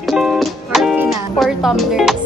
Orpina. 4 tumblers.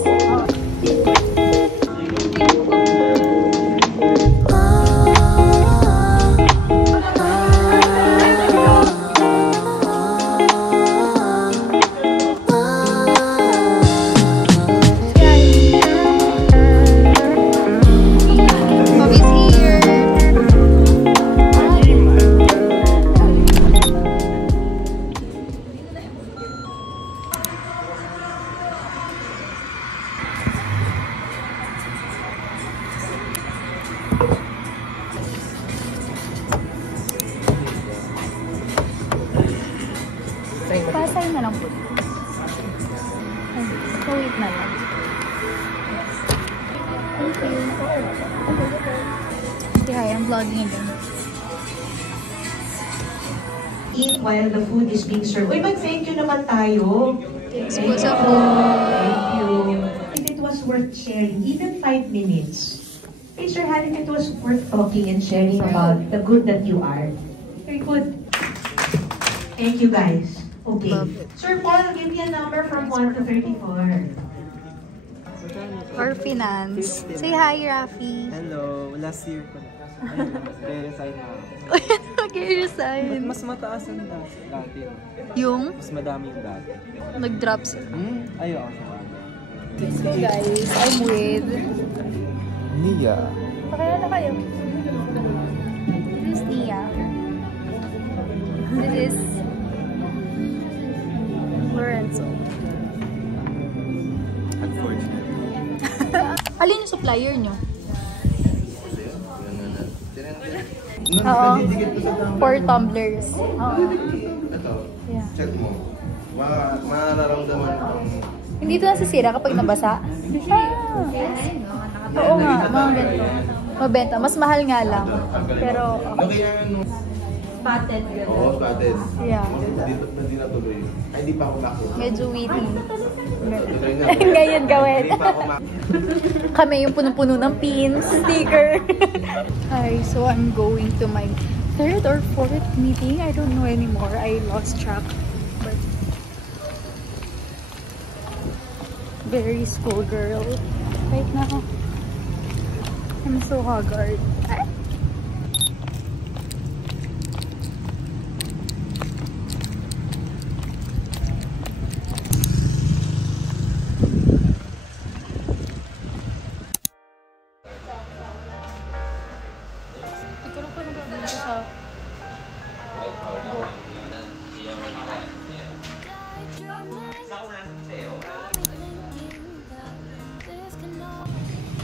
Pasay na lang po. So, wait na lang. Thank you. Say hi, I'm vlogging again. Eat while the food is being served. Uy, mag-thank you naman tayo. Thanks po sa food. Thank you. If it was worth sharing, even 5 minutes, raise your hand if it was worth talking and sharing about the good that you are. Very good. Thank you, guys. Okay. Sir Paul, give me a number from 1 to 34. Or finance. Say hi, Rafi. Hello. Last year ko na. Re-resign na ako. Mag-resign. Mas mataas ang dati. Yung? Mas madami yung dati. Nag-drops. Ayaw ako. So guys, I'm with Nia. Pakilala kayo. This is Nia. This is Lorenzo. Unfortunate. Alin yung supplier nyo? Oo. 4 tumblers. Oo. Ito, Yeah. check mo. Mararamdaman kang... Hindi ito nasisira kapag nabasa? Oo nga, mga ganito. Mabenta. Mas mahal nga lang. Pero, Spotted. Oo, spotted. yeah. Hindi natuloy. Ay, hindi pa ako nakuha. Medyo witty. Tuloy na. Ngayon gawin. Hindi pa ako Kami yung punong-puno ng pins, sticker. Hi, so I'm going to my 3rd or 4th meeting. I don't know anymore. I lost track. But very schoolgirl right now. I'm so haggard.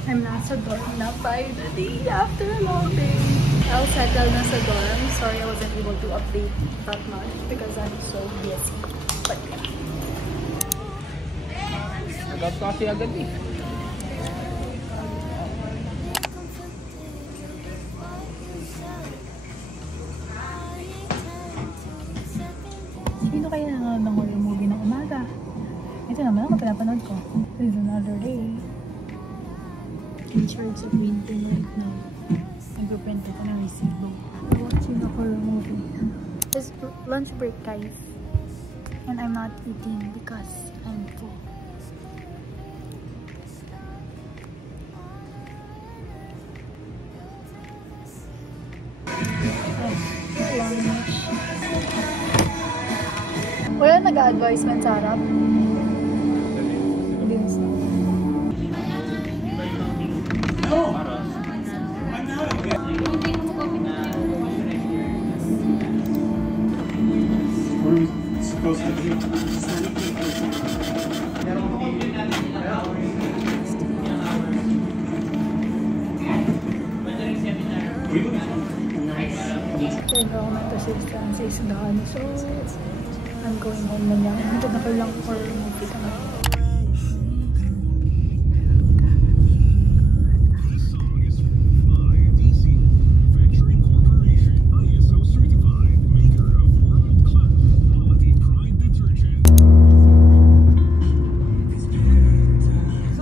I'm nasa dorm na finally after a long day. I'll settle na sa dorm. Sorry I wasn't able to update that much because I'm so busy. But yeah. Agad kasi agad eh. Sino kaya nanonood yung movie ng umaga? Ito naman ako pinapanood ko. This is another day. In charge of printing right now. Nag-print ako ng resibo. Watching a horror movie. It's lunch break, guys. And I'm not eating because I'm full. Lunch. Wala nag-a-advise man sa harap? Hindi na sa supposed to do. sa isdahan. So, I'm going home na niya. Hintod na ko lang for movie ka na.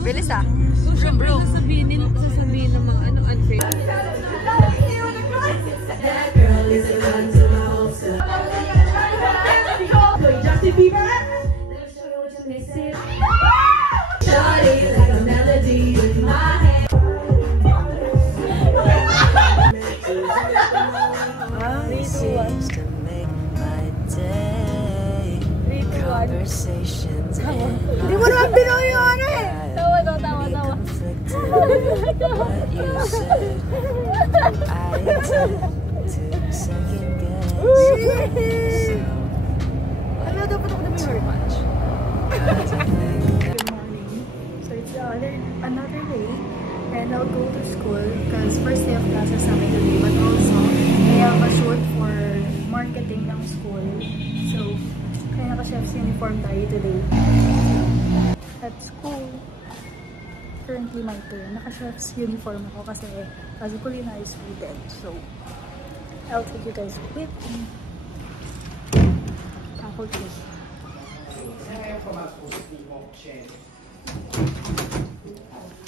Bilis ah. Bro. Sasabihin ng mga ano unfair. Justin Bieber. Conversations Hindi mo naman Pinoy yung ano eh! Tawa. what you said. I tend to second guess myself. Ano dapat ako na Too much. Good morning. So it's another day and I'll go to school because first day of classes namin today, but also I have a shoot for marketing ng school. So kaya naka-chef's uniform tayo today. At school, currently my turn. Naka-chef's uniform ako kasi as a culinary student. So I'll take you guys with me. Faculty.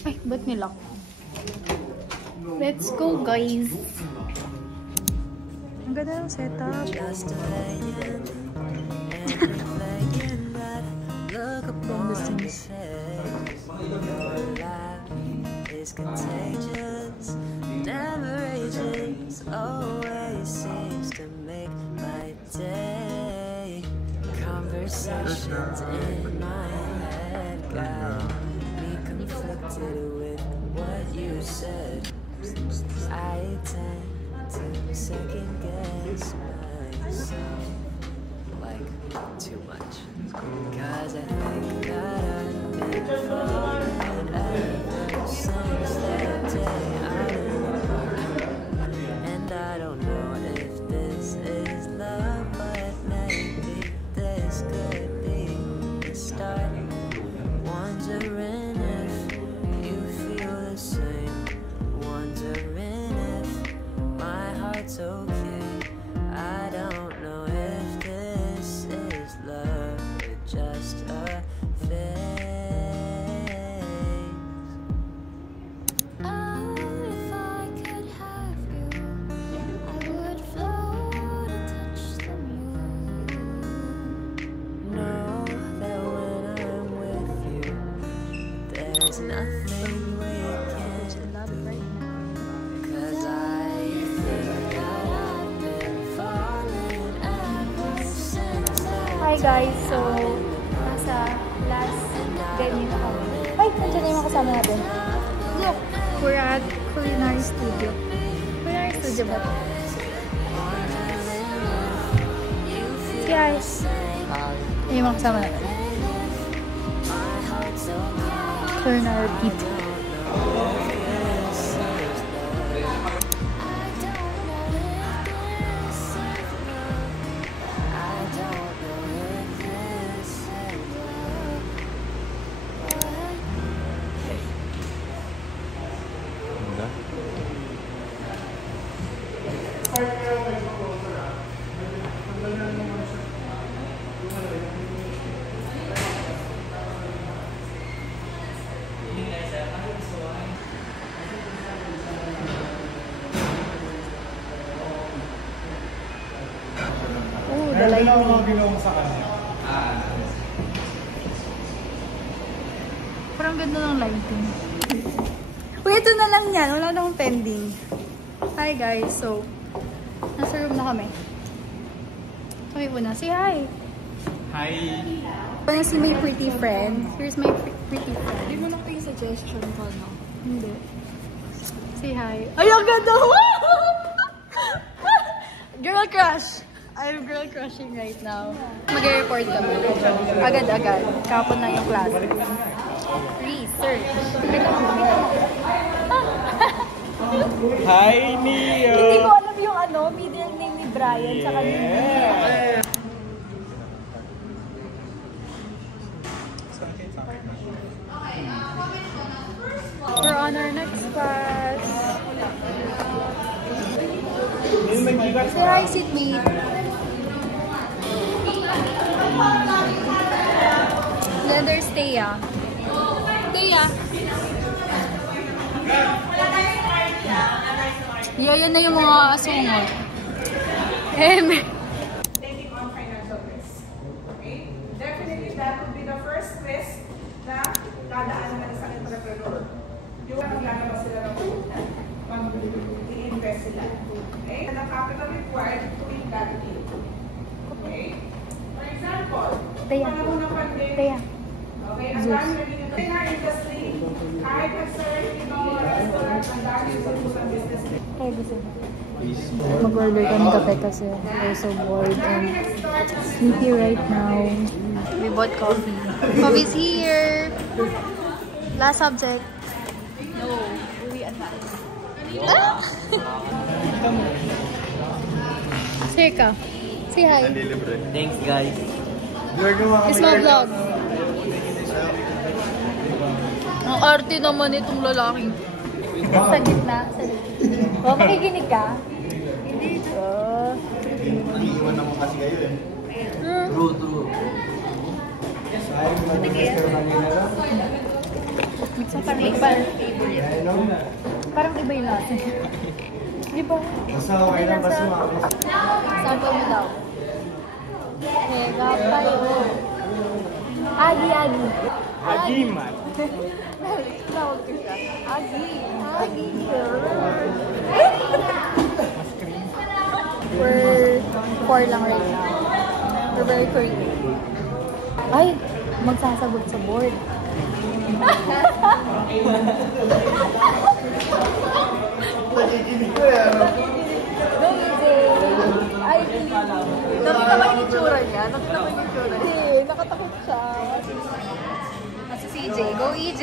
Ay, ba't nilock? Let's go, guys! Ang ganda ng setup. Just delaying and playing that look upon his face. Your laugh is contagious, never ages, always seems to make my day. Conversations in my head got me conflicted with what you said. I tend to second guess myself, like too much, cause I think that I've been falling ever since that day I knew. And I don't know if this is love, but maybe this could be the start. Wondering if you feel the same, wondering if my heart's okay. I don't know if this is love or just a phase. Oh, if I could have you, I would float and touch the moon. Know that when I'm with you, there's nothing we can't do. Cause I think that I've been falling ever since that. Hi guys! So, nasa last venue na kami. Ay! Nandiyan na yung mga kasama natin. Look! We're at Culinary Studio. Culinary Studio ba? Si guys! Yan yung mga kasama natin. Culinary Pizza. The lighting. Parang ganda ng lighting. Uy, ito na lang yan. Wala nang pending. Hi guys. So, nasa room na kami. Kami po na. Say hi! Hi! Parang si my pretty friend. Here's my pretty friend. Hindi mo lang yung suggestion ko, no? Hindi. Say hi. Ay, ang ganda! Girl crush! I'm girl crushing right now. Mag-report kami. Agad-agad. Kapon na yung class. Research. Hi, Neo! Hindi ko alam yung ano, middle name ni Brian sa kanina. We're on our next class. Say hi, seatmate. Then there's Thea. Thea. Yeah, yan na yung mga asungot. Taking on financial risk. Okay? Definitely that would be the first risk na dadaanan ng isang entrepreneur. Yung maglalabas sila ng utang, mag-i-invest sila. Okay? And the capital required to make that deal. Okay? For example, Taya. Taya. Okay, ang dami naging na industry. Kahit nag-serve, ang dami sa pusang business. Kaya gusto mo. Mag-order kami kape kasi we're so bored and sleepy right now. We bought coffee. Coffee's here! Last subject. No, uli advance. Ah! Say ka. Say hi. Thanks, guys. Small vlog. Ang arte naman itong lalaking. Sa gitna. Oh, makikinig ka? Hindi. Nag-iwan naman kasi kayo eh. True, true. So, parang iba. Parang iba yung lasa. Di ba? Basta okay lang, basta makakos. Sample mo daw. Mega payo. Agi, Agi. Agi, man. Tawag ko siya. Agi. Agi. We're 4 lang right now. We're very creative. Ay, magsasagot sa board. Nakikinig ko eh. Go, EJ! Ay, nakita ba yung itsura niya? Nakita ba yung itsura niya? Hindi, nakatakot siya. Nasa si EJ. Go, EJ!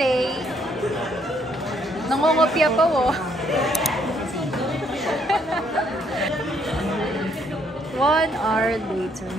Nangungopia pa, oh. 1 hour later.